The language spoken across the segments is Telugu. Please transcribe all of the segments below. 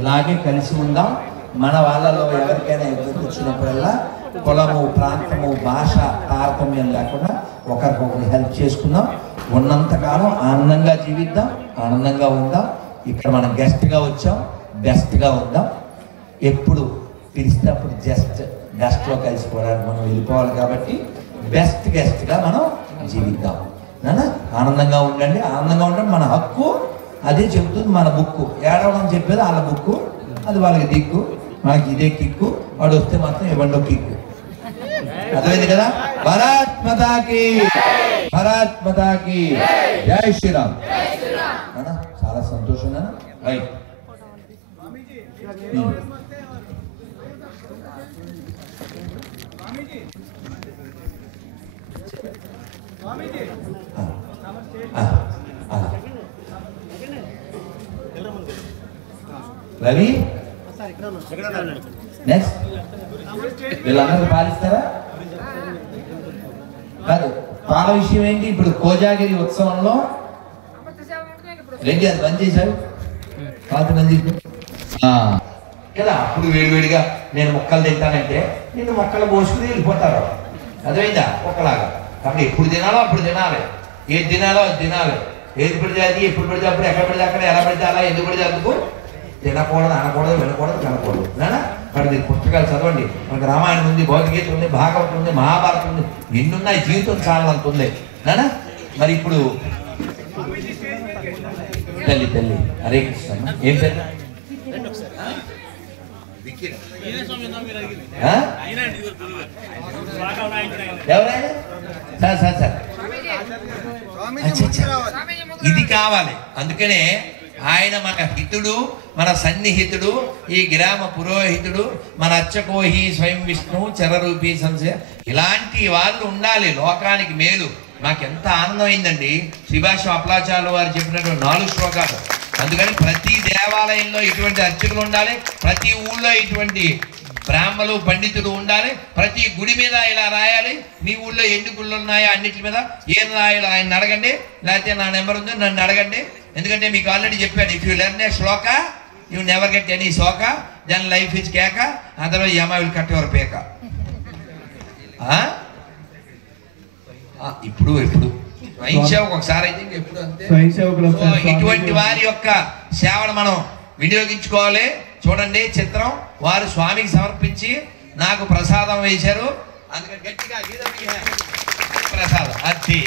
ఇలాగే కలిసి ఉందాం. మన వాళ్ళలో ఎవరికైనా ఇబ్బంది వచ్చినప్పుడల్లా కులము, ప్రాంతము, భాష తారతమ్యం లేకుండా ఒకరికొకరు హెల్ప్ చేసుకుందాం. ఉన్నంతకాలం ఆనందంగా జీవిద్దాం, ఆనందంగా ఉందాం. ఇక్కడ మనం గెస్ట్గా వచ్చాం, బెస్ట్గా ఉందాం. ఎప్పుడు పిలిచినప్పుడు గెస్ట్లో కలిసిపోవడానికి మనం వెళ్ళిపోవాలి కాబట్టి బెస్ట్ గెస్ట్గా మనం జీవిద్దాం. నాన్న ఆనందంగా ఉండండి, ఆనందంగా ఉండండి. మన హక్కు అదే చెప్తుంది మన బుక్కు. ఏడవడం చెప్పేది వాళ్ళ బుక్కు, అది వాళ్ళకి దిక్కు, మనకి ఇదే కిక్కు. వాడు వస్తే మాత్రం ఇవ్వండి కిక్కు. అర్థమైంది కదా? భారత్ మాతాకి, భారత్ మాతాకి జై శ్రీరామ్. చాలా సంతోషం. రైట్ రవి నెక్స్ట్ వీళ్ళందరూ పాలిస్తారా? కాదు, పాల విషయం ఏంటి? ఇప్పుడు కోజాగిరి ఉత్సవంలో రెడ్డి అది బంద్ చేశారు కదా. అప్పుడు వేడివేడిగా నేను మొక్కలు తింటానంటే నేను మొక్కలు పోసుకుని వెళ్ళిపోతారు. అర్థమైందా? ఒక్కలాగా. కాబట్టి ఎప్పుడు తినాలో అప్పుడు తినాలి, ఏది తినాలో అది తినాలి. ఏది పడితే అది, ఎప్పుడు పడితే అప్పుడు, ఎక్కడ పడితే అక్కడ, ఎలా పడితే అలా, ఎందుకు పడితే అందుకు తినకూడదు, అనకూడదు, వినకూడదు, కనకూడదు. నానా మరి పుస్తకాలు చదవండి. మనకు రామాయణం ఉంది, భగవద్గీత ఉంది, భాగవతం ఉంది, మహాభారతం ఉంది, ఎన్నున్నాయి. జీవితం చాలంత ఉంది నానా. మరి ఇప్పుడు తల్లి హరే కృష్ణ. ఏం పేరు? ఎవరైనా సార్ ఇది కావాలి. అందుకనే ఆయన మన హితుడు, మన సన్నిహితుడు, ఈ గ్రామ పురోహితుడు, మన అర్చకోహి స్వయం విష్ణు చరరూపీ సంశయ, ఇలాంటి వాళ్ళు ఉండాలి, లోకానికి మేలు. నాకెంత ఆనందం అయిందండి శ్రీభాష్యం అప్పలాచార్యుల వారు చెప్పినటువంటి 4 శ్లోకాలు. అందుకని ప్రతి దేవాలయంలో ఇటువంటి అర్చకులు ఉండాలి, ప్రతి ఊళ్ళో ఇటువంటి బ్రాహ్మలు పండితులు ఉండాలి, ప్రతి గుడి మీద ఇలా రాయాలి. మీ ఊళ్ళో ఎన్ని గుళ్ళు ఉన్నాయో అన్నిటి మీద ఏం రాయాలో ఆయన అడగండి, లేకపోతే నా నెంబర్ ఉంది నన్ను అడగండి. ఎందుకంటే మీకు ఆల్రెడీ చెప్పాను, if you learn A Shloka you never get any శోక, దెన్ లైఫ్ ఇస్ కేక, అందులో యమ విల్ కట్ యువర్ పేక. ఇప్పుడు స్వయంసేవకు ఒకసారి అయితే ఎప్పుడు అంతే. ఇటువంటి వారి యొక్క సేవలు మనం వినియోగించుకోవాలి. చూడండి చిత్రం, వారు స్వామికి సమర్పించి నాకు ప్రసాదం వేశారు. అందుకని గట్టిగా ప్రసాదం అది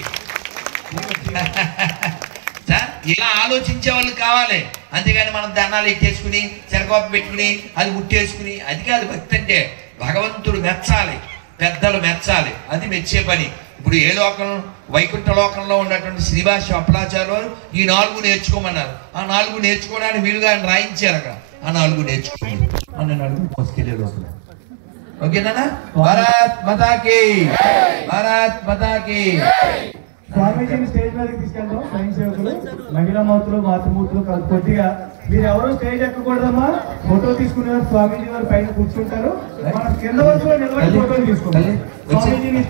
ఇలా ఆలోచించే వాళ్ళు కావాలి. అంతేగాని మనం దండాలు ఎట్టేసుకుని చెరకోప పెట్టుకుని అది ముట్టేసుకుని, అది కాదు భక్తి అంటే. భగవంతుడు మెచ్చాలి, పెద్దలు మెచ్చాలి, అది మెచ్చే పని. ఇప్పుడు ఏ లోకం, వైకుంఠ లోకంలో ఉన్నటువంటి శ్రీభాష్యం అప్పలాచార్యులు వారు ఈ 4 నేర్చుకోమన్నారు. ఆ 4 నేర్చుకోవడానికి వీలుగా ఆయన రాయించారు. అక్కడ ఆ 4 నేర్చుకోండి, మన 4 మోసుకెళ్ళే లోపల. ఓకేనా? భారత్ మాతాకి, భారత్ మాతాకి. స్వామీజీని స్టేజ్ మీదకి తీసుకెళ్తాం. స్వయం సేవకులు, మహిళా మూర్తులు, మాతృమూర్తులు కొద్దిగా మీరు ఎవరో స్టేజ్ ఎక్కకూడదమ్మా. ఫోటో తీసుకునేవారు స్వామీజీ వారు పైన కూర్చుంటారు. మనం కింద వరకు నిలబడి ఫోటోలు తీసుకుంటాం. స్వామీజీని